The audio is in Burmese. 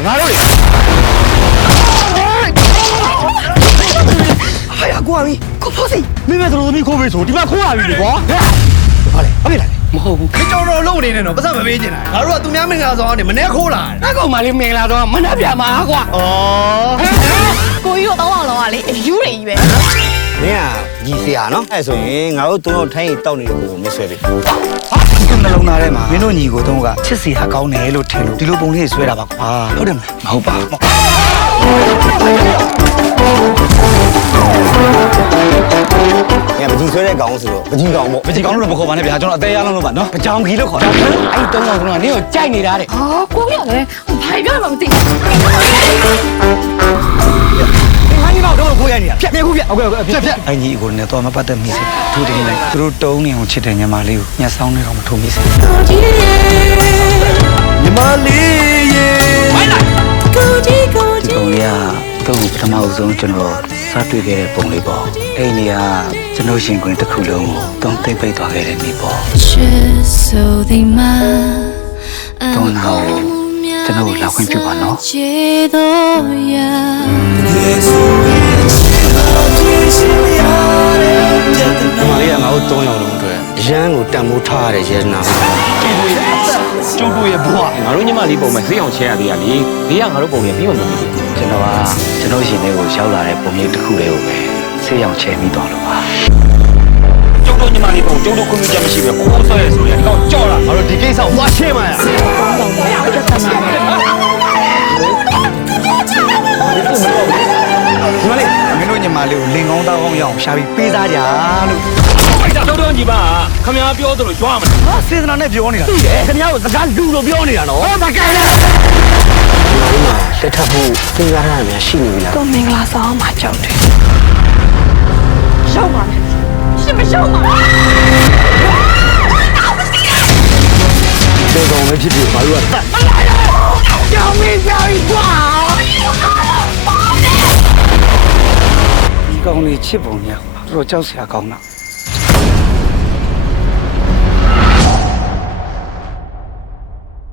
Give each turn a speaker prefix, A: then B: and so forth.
A: ငါတို့လေဟာရကွာမီကိုဖို့စီမင်းမတို့သမီးခိုးပေးဆိုဒီမှာခိုးရပြီလေကွာဟာလေဟုတ်ပြီလားမဟုတ်ဘူးခေတော်တော်လုံးနေနေတော့ပတ်စံမပေးချင်တာငါတို့ကသူများမင်္ဂလာဆောင်ကနေမနေ့ခိုးလာတယ်ကောင်မလေးမင်္ဂလာဆောင်မနှက်ပြမှာကွာဩ
B: ကိုကြီးတို့တော့လောကလေအယူတွေကြီးပဲ
A: မင်းကကြီးစရာနော်အဲ့ဆိုရင်ငါတို့သုံးတော့ထိုင်းရီတောက်နေတဲ့ကိုမဆွဲပြီဟာဒီကနှလုံးသားထဲမှာမင်းတို့ညီကိုသုံးကချစ်စီဟာကောင်းတယ်လို့ထင်လို့ဒီလိုပုံလေးဆွဲတာပါကွာဟုတ်တယ်မလားမဟုတ်ပါဘူးပကြီးဆွဲတဲ့ကောင်ဆိုတော့ပကြီးကောင်ပေါ့ပကြီးကောင်လို့မခေါ်ပါနဲ့ဗျာကျွန်တော်အသေးရအောင်လို့ပါနော်ပကြောင်ကြီးလို့ခေါ်တာအဲ့တုံးကောင်ကနင်းကိုကြိုက်နေတာတဲ့
B: ဟာကိုရလေဘာပြောမှမသိ
A: ငါညီတော့ကိုရနေတာဖြတ်ပြခုဖြတ်ဟုတ်ကဲ့ဖြတ်အညီကိုလည်းတော့မပတ်သက်မိစေသူတင်လိုက်သူတို့တုံးနေအောင်ချစ်တဲ့ညီမလေးကိုညှက်ဆောင်နေတော့မထုံမိစေညီမလေးရေဝိုင်းလိုက်ကိုကြီးပုံလေးကတော့ပထမဆုံးကျွန်တော်စတွေ့ခဲ့တဲ့ပုံလေးပေါ့အဲ့ဒီကကျွန်တော်ရှင်ခွင်တစ်ခုလုံးကိုတုံးသိမ့်ပိတ်သွားခဲ့တဲ့နေ့ပေါ့တုံးတော့ကျွန်တော်လာခွင့်ပြုပါနော်မလေးကငါတို့3ယောက်လုံးအတွက်ရန်ကိုတန်ဖိုးထားရတဲ့ရဲနာကျုပ်တို့ရဲ့ဘွား
C: ငါတို့ညီမလေးပုံမဲ့ဆေးအောင်ချဲရသေးရလေဘေးကငါတို့ပုံလေးပြီးမှမပြီးဘူး
A: ကျွန်တော်ရှင်လေးကိုရောက်လာတဲ့ပုံလေးတစ်ခုလေးကိုပဲဆေးရောင်ချဲပြီးသွားလို့ပါ
C: ကျုပ်တို့ညီမလေးပုံကျုပ်တို့ခွင့်ပြုချက်မရှိပဲခိုးဆွဲရဆိုရင်ဒီကောင်ကြော့လာ
A: ငါတို့ဒီကိစ္စကိုသွားရှင်းမှာရညီမလေးမင်းတို့ညီမလေးကိုလင်ကောင်းတောင်းအောင်ရအောင်ရှာပြီးပေးစားကြလို့
C: ကျုပ်တို့ညီမခမပြောသလိုကြွားမလား
A: ဟာစေတနာနဲ့ပြောနေတာသိတယ်ခင်ဗျားကိုစကားလူလိုပြောနေတာနော်ဟောမကဲနဲ့တက်ထပ်ဖို့စဉ်းစားရမှာရှိနေပြီလား
B: ကိုမင်္ဂလာဆောင်မှာကြောက်တယ်ရောက်ပါမယ်ရှင်မရောက်ပါ
A: ဘူးကောင်လည်းဖြစ်ဖြစ်ဘာလို့ကတတ်ကြောင်မင်းကြောင်ကွာဒီကောင်လေးချစ်ပုံရတော့ကြောက်စရာကောင်းတာ